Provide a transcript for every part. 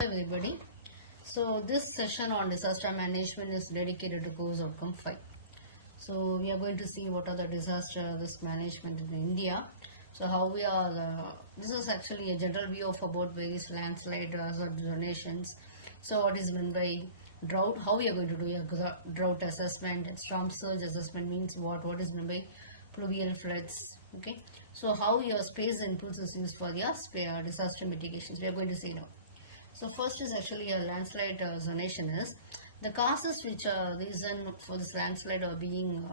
Everybody. So this session on disaster management is dedicated to course outcome 5. So we are going to see what are the disaster risk management in India. So how we are, this is actually a general view of about various landslide hazard donations. So what is meant by drought, how we are going to do a drought assessment, storm surge assessment means what is meant by pluvial floods, okay. So how your space inputs is used for your disaster mitigations, we are going to see now. So first is actually a landslide zonation is the causes which are reason for this landslide are being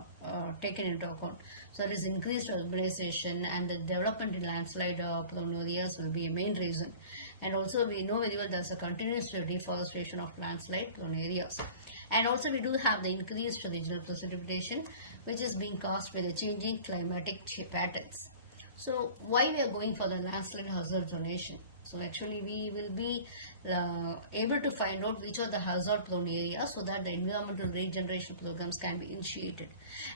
taken into account. So there is increased urbanization and the development in landslide prone areas will be a main reason. And also we know very well there's a continuous deforestation of landslide prone areas. And also we do have the increased regional precipitation which is being caused by the changing climatic patterns. So why we are going for the landslide hazard zonation? So actually we will be able to find out which are the hazard prone areas so that the environmental regeneration programs can be initiated.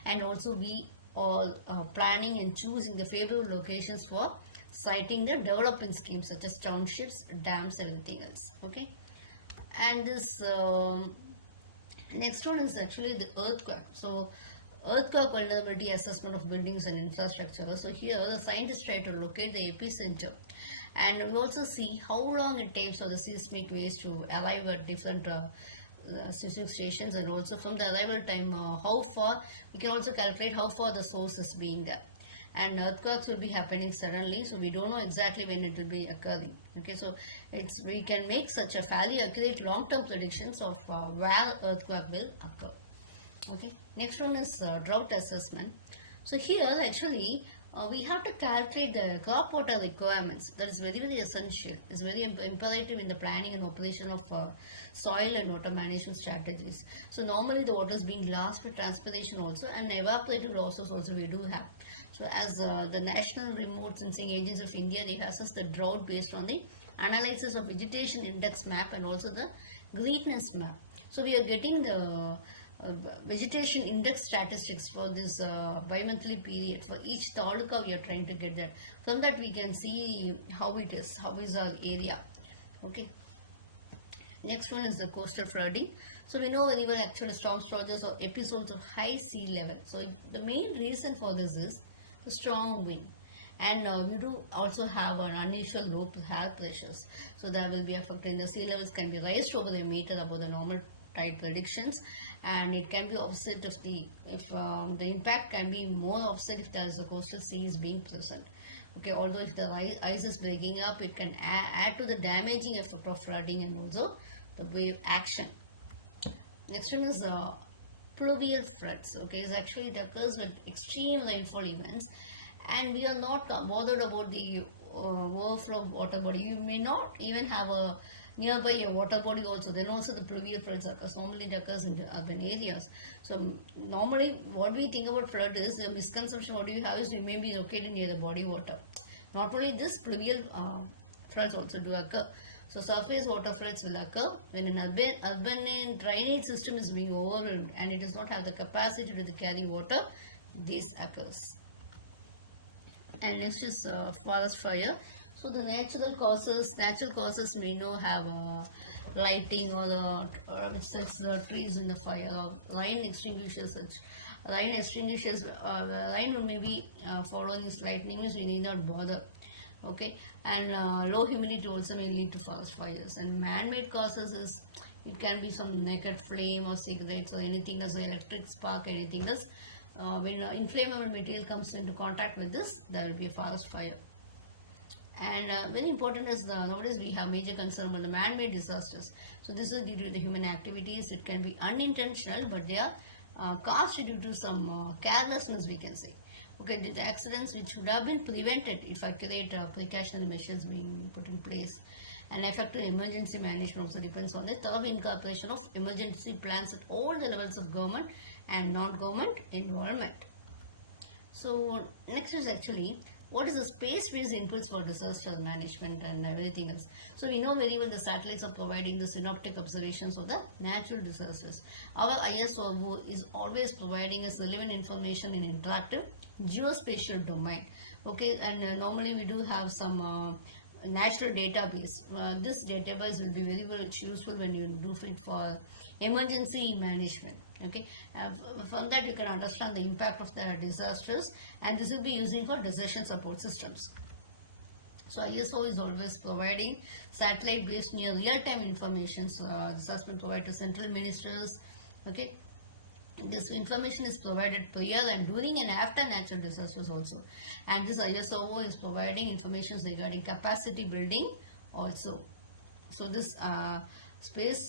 And also we all are planning and choosing the favorable locations for siting the development schemes such as townships, dams and everything else. Okay. And this next one is actually the earthquake. So earthquake vulnerability assessment of buildings and infrastructure. So here the scientists try to locate the epicenter. And we also see how long it takes for the seismic waves to arrive at different seismic stations, and also from the arrival time how far we can also calculate how far the source is being there. And earthquakes will be happening suddenly, so we don't know exactly when it will be occurring. Okay, so we can make such a fairly accurate long-term predictions of where earthquake will occur. Okay, next one is drought assessment. So here actually we have to calculate the crop water requirements. That is very essential. It's very imperative in the planning and operation of soil and water management strategies. So normally the water is being lost for transpiration also, and evaporative losses also we do have. So as the National Remote Sensing Agency of India, they assess the drought based on the analysis of vegetation index map and also the greenness map. So we are getting the vegetation index statistics for this bi-monthly period. For each taluka we are trying to get that. From that we can see how is our area. Okay. Next one is the coastal flooding. So we know very well actually storm surges or episodes of high sea level. So the main reason for this is the strong wind. And we do also have an unusual low air pressures. So there will be affecting the sea levels can be raised over a meter above the normal tide predictions, and it can be offset if the impact can be more offset if there is a coastal sea is being present. Okay, although if the ice is breaking up, it can add to the damaging effect of flooding and also the wave action. Next one is pluvial floods. Okay, it actually it occurs with extreme rainfall events, and we are not bothered about the overflow of water body. You may not even have a nearby a water body also. Then also the pluvial floods occurs. Normally it occurs in the urban areas. So normally what we think about flood is the misconception what you have is we may be located near the body water. Not only this, pluvial floods also do occur. So surface water floods will occur when an urban drainage system is being overwhelmed and it does not have the capacity to carry water. This occurs. And next is forest fire. So the natural causes we know have lighting or which sets the trees in the fire, or line extinguishers. Line may be following this lightning means we need not bother. Okay, and low humidity also may lead to forest fires. And man-made causes is it can be some naked flame or cigarettes or anything as electric spark, anything else. When inflammable material comes into contact with this, there will be a forest fire. And very important is nowadays we have major concern about the man-made disasters. So this is due to the human activities. It can be unintentional, but they are caused due to some carelessness, we can say. Okay, the accidents which should have been prevented if accurate precautionary measures being put in place. And effective emergency management also depends on the thorough incorporation of emergency plans at all the levels of government and non-government involvement. So next is actually what is the space-based inputs for disaster management and everything else. So we know very well the satellites are providing the synoptic observations of the natural disasters. Our ISRO is always providing us relevant information in interactive geospatial domain. Okay, and normally we do have some natural database. This database will be very much useful when you do it for emergency management. Okay, from that you can understand the impact of the disasters, and this will be using for decision support systems. So ISO is always providing satellite-based near real-time information. So this has been provided to central ministers. Okay, this information is provided prior and during and after natural disasters also. And this ISO is providing information regarding capacity building also. So this space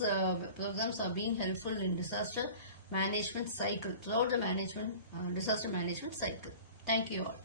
programs are being helpful in disaster management cycle, throughout the disaster management cycle. Thank you all.